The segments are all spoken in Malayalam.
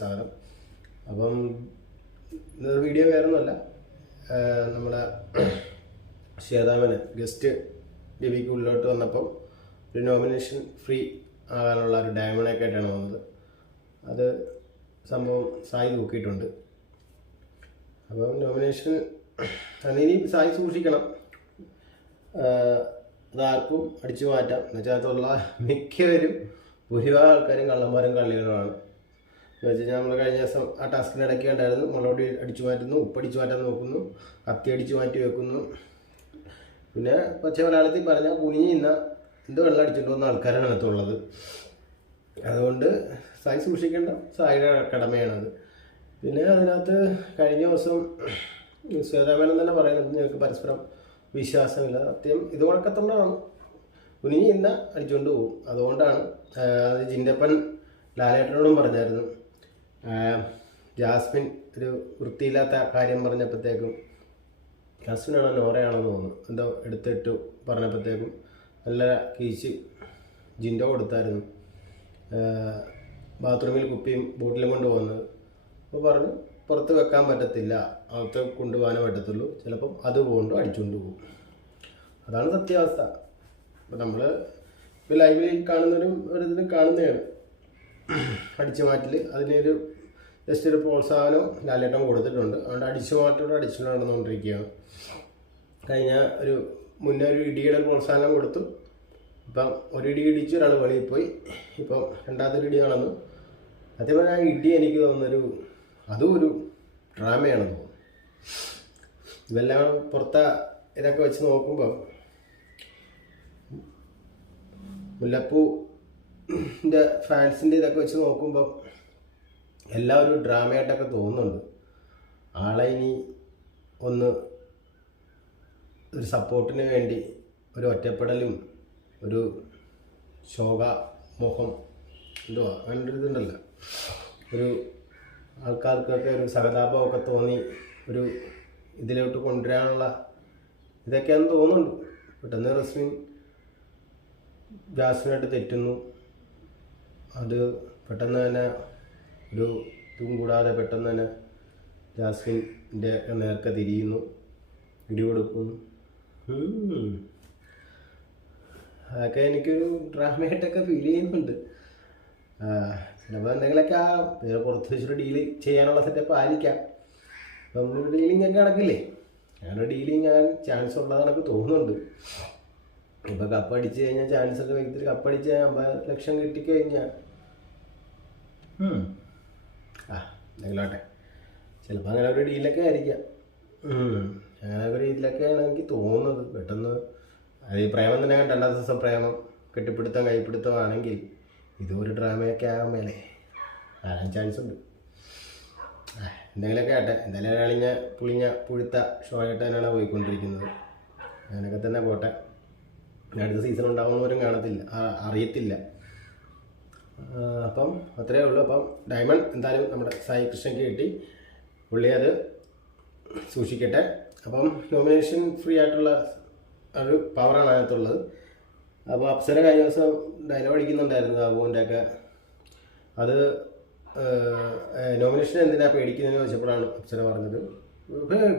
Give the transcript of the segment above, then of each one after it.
സാധനം അപ്പം ഇന്നൊരു വീഡിയോ വേറെ ഒന്നുമല്ല നമ്മുടെ ശ്വേതാമന് ഗസ്റ്റ് ലിപിക്ക് ഉള്ളിലോട്ട് വന്നപ്പം ഒരു നോമിനേഷൻ ഫ്രീ ആകാനുള്ള ഒരു ഡയമണ്ടൊക്കെ ആയിട്ടാണ് വന്നത്. അത് സംഭവം സായി നോക്കിയിട്ടുണ്ട് അപ്പം നോമിനേഷൻ അതിനി സായി സൂക്ഷിക്കണം. അതാർക്കും അടിച്ചു മാറ്റാം. എന്നുവെച്ചാൽ അതുള്ള മിക്കവരും ഭൂരിഭാഗം ആൾക്കാരും കള്ളന്മാരും കള്ളികളുമാണ് എന്ന് വെച്ച് കഴിഞ്ഞാൽ നമ്മൾ കഴിഞ്ഞ ദിവസം ആ ടാസ്കിന്റെ ഇടയ്ക്ക് ഉണ്ടായിരുന്നു മുളകൊടി അടിച്ചു മാറ്റുന്നു ഉപ്പടിച്ച് മാറ്റാൻ നോക്കുന്നു കത്തി അടിച്ച് മാറ്റി വെക്കുന്നു. പിന്നെ പച്ച മലയാളത്തിൽ പറഞ്ഞാൽ കുനിഞ്ഞ് ഇന്ന എന്ത് വെള്ളം അടിച്ചിട്ട് വന്ന ആൾക്കാരാണ് അകത്തുള്ളത് അതുകൊണ്ട് സായി സൂക്ഷിക്കേണ്ട സായിയുടെ കടമയാണത്. പിന്നെ അതിനകത്ത് കഴിഞ്ഞ ദിവസം ശ്വേതാമേനൻ തന്നെ പറയുന്നത് ഞങ്ങൾക്ക് പരസ്പരം വിശ്വാസമില്ല. സത്യം ഇത് ഉണക്കത്തുള്ളതാണ് കുനിഞ്ഞ് ഇന്ന അടിച്ചുകൊണ്ട് പോകും അതുകൊണ്ടാണ് അത് ജിന്റപ്പൻ ലാലേട്ടനോടും പറഞ്ഞായിരുന്നു. ജാസ്മിൻ ഒരു വൃത്തിയില്ലാത്ത കാര്യം പറഞ്ഞപ്പോഴത്തേക്കും ജാസ്മിനാണോ നോറയാണോ എന്ന് തോന്നുന്നു. എന്തോ എടുത്തിട്ടു പറഞ്ഞപ്പോഴത്തേക്കും നല്ല കീച്ച് ജിൻഡോ കൊടുത്തായിരുന്നു. ബാത്റൂമിൽ കുപ്പിയും ബോട്ടിലും കൊണ്ട് പോകുന്നത് അപ്പോൾ പറഞ്ഞു പുറത്ത് വെക്കാൻ പറ്റത്തില്ല. അകത്ത് കൊണ്ടുപോകാനേ പറ്റത്തുള്ളൂ. ചിലപ്പം അത് കൊണ്ടു അടിച്ചുകൊണ്ട് പോകും. അതാണ് സത്യാവസ്ഥ. അപ്പോൾ നമ്മൾ ഇപ്പോൾ ലൈവിൽ കാണുന്നവരും ഒരു ഇതിൽ കാണുന്നതാണ്. അടിച്ചു മാറ്റൽ അതിനൊരു ജസ്റ്റ് ഒരു പ്രോത്സാഹനം ലാലേട്ടം കൊടുത്തിട്ടുണ്ട്. അതുകൊണ്ട് അടിച്ചു മാറ്റോടെ അടിച്ചു നടന്നുകൊണ്ടിരിക്കുകയാണ്. കഴിഞ്ഞ ഒരു മുന്നേ ഒരു ഇടിയുടെ പ്രോത്സാഹനം കൊടുത്തു. ഇപ്പം ഒരു ഇടി ഇടിച്ച് ഒരാൾ വെളിയിൽ പോയി. ഇപ്പം രണ്ടാമത്തെ ഇടി നടന്നു. അതേപോലെ ആ ഇടി എനിക്ക് തോന്നുന്നൊരു അതും ഒരു ഡ്രാമയാണെന്ന് തോന്നുന്നു ഇതെല്ലാം പുറത്ത ഇതൊക്കെ വെച്ച് നോക്കുമ്പോൾ മുല്ലപ്പൂന്റെ ഫാൻസിന്റെ ഇതൊക്കെ വെച്ച് നോക്കുമ്പോൾ എല്ലാം ഒരു ഡ്രാമയായിട്ടൊക്കെ തോന്നുന്നുണ്ട്. ആളെ ഇനി ഒന്ന് ഒരു സപ്പോർട്ടിന് വേണ്ടി ഒരു ഒറ്റപ്പെടലും ഒരു ശോക മോഹം എന്തുവാ അങ്ങനെ ഒരു ഇതുണ്ടല്ലോ. ഒരു ആൾക്കാർക്കൊക്കെ ഒരു സഹതാപമൊക്കെ തോന്നി ഒരു ഇതിലോട്ട് കൊണ്ടുവരാനുള്ള ഇതൊക്കെയാണെന്ന് തോന്നുന്നുണ്ട്. പെട്ടെന്ന് റസ്മിൻ ജാസ്മിനായിട്ട് തെറ്റുന്നു. അത് പെട്ടെന്ന് തന്നെ ഒരു ഇതും കൂടാതെ പെട്ടെന്ന് തന്നെ ജാസ്മിന്റെ നേർക്ക തിരിയുന്നു ഇടി കൊടുക്കുന്നു ഉം. അതൊക്കെ എനിക്കൊരു ഡ്രാമയായിട്ടൊക്കെ ഫീൽ ചെയ്യുന്നുണ്ട്. ചിലപ്പോൾ എന്തെങ്കിലുമൊക്കെ ആ വേറെ പുറത്ത് വെച്ചൊരു ഡീൽ ചെയ്യാനുള്ള സെറ്റപ്പ് ആയിരിക്കാം. നമ്മളൊരു ഡീലിംഗ് ഒക്കെ നടക്കില്ലേ? അങ്ങനെ ഡീലിംഗ് ഞാൻ ചാൻസ് ഉള്ളതെന്നൊക്കെ തോന്നുന്നുണ്ട്. ഇപ്പൊ കപ്പ് അടിച്ചു കഴിഞ്ഞാൽ ചാൻസ് ഒക്കെ വ്യക്തി കപ്പ് അടിച്ച് അമ്പത് ലക്ഷം കിട്ടിക്കഴിഞ്ഞാൽ. ആ എന്തെങ്കിലും ആട്ടെ ചിലപ്പോൾ അങ്ങനെ ഒരു ഡീലൊക്കെ ആയിരിക്കാം. അങ്ങനെ ഒരു രീതിയിലൊക്കെയാണ് എനിക്ക് തോന്നുന്നത്. പെട്ടെന്ന് അത് ഈ പ്രേമം തന്നെ രണ്ടാം ദിവസം പ്രേമം കെട്ടിപ്പിടുത്തം കൈപ്പിടുത്തം ആണെങ്കിൽ ഇതൊരു ഒരു ഡ്രാമയൊക്കെ ആകാൻ മേലെ ആകാൻ ചാൻസ് ഉണ്ട്? എന്തെങ്കിലുമൊക്കെ ആട്ടെ എന്തായാലും ഒരാളിഞ്ഞ പുളിഞ്ഞ പുഴുത്ത ഷോ ആയിട്ട് തന്നെയാണ് പോയിക്കൊണ്ടിരിക്കുന്നത്. അങ്ങനെയൊക്കെ തന്നെ പോട്ടെ. അടുത്ത സീസൺ ഉണ്ടാവുന്നവരും കാണത്തില്ല. അറിയത്തില്ല. അപ്പം അത്രയേ ഉള്ളൂ. അപ്പം ഡയമണ്ട് എന്തായാലും നമ്മുടെ സായി കൃഷ്ണയ്ക്ക് കിട്ടി. പുള്ളി അത് സൂക്ഷിക്കട്ടെ. അപ്പം നോമിനേഷൻ ഫ്രീ ആയിട്ടുള്ള ഒരു പവറാണ് അതിനകത്തുള്ളത്. അപ്പോൾ അപ്സര കഴിഞ്ഞ ദിവസം ഡയലോഗ് അടിക്കുന്നുണ്ടായിരുന്നു ബാബുവിന്റെ ഒക്കെ. അത് നോമിനേഷൻ എന്തിനാ പേടിക്കുന്നതെന്ന് ചോദിച്ചപ്പോഴാണ് അപ്സര പറഞ്ഞത്.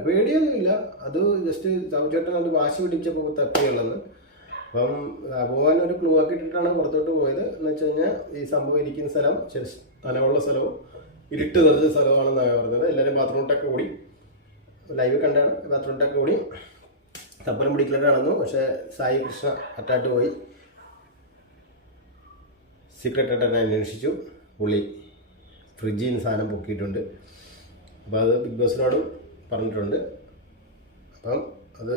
പേടിയൊന്നുമില്ല. അത് ജസ്റ്റ് ചവിച്ചേട്ടൻ അത് വാശി പിടിച്ചപ്പോൾ തപ്പിയുള്ളതെന്ന് അപ്പം ഭഗവാൻ ഒരു ക്ലൂ ഒക്കെ ഇട്ടിട്ടാണ് പുറത്തോട്ട് പോയത്. എന്ന് വെച്ച് കഴിഞ്ഞാൽ ഈ സംഭവം ഇരിക്കുന്ന സ്ഥലം സ്ഥലമുള്ള സ്ഥലവും ഇരുട്ട് നിറഞ്ഞ സ്ഥലമാണെന്നാണ് പറഞ്ഞത്. എല്ലാവരും ബാത്റൂമിട്ടൊക്കെ ഓടി ലൈവ് കണ്ടാണ് ബാത്റൂമിട്ടൊക്കെ ഓടി തപ്പനം പിടിക്കലൊക്കെ നടന്നു. പക്ഷേ സായി കൃഷ്ണ അറ്റാട്ട് പോയി. സീക്രട്ട് അറ്റാട്ട് അന്വേഷിച്ചു. പുള്ളി ഫ്രിഡ്ജിൽ നിന്ന് സാധനം പൊക്കിയിട്ടുണ്ട്. അപ്പോൾ അത് ബിഗ് ബോസിനോടും പറഞ്ഞിട്ടുണ്ട്. അപ്പം അത്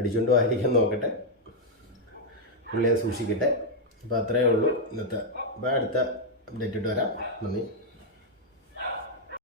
അടിച്ചുകൊണ്ട് വായിക്കാൻ നോക്കട്ടെ. പുള്ളിയെ സൂക്ഷിക്കട്ടെ. അപ്പോൾ അത്രയേ ഉള്ളൂ. ഇന്നത്തെ അപ്പോൾ അടുത്ത അപ്ഡേറ്റ് ഇട്ട് വരാം. നന്ദി.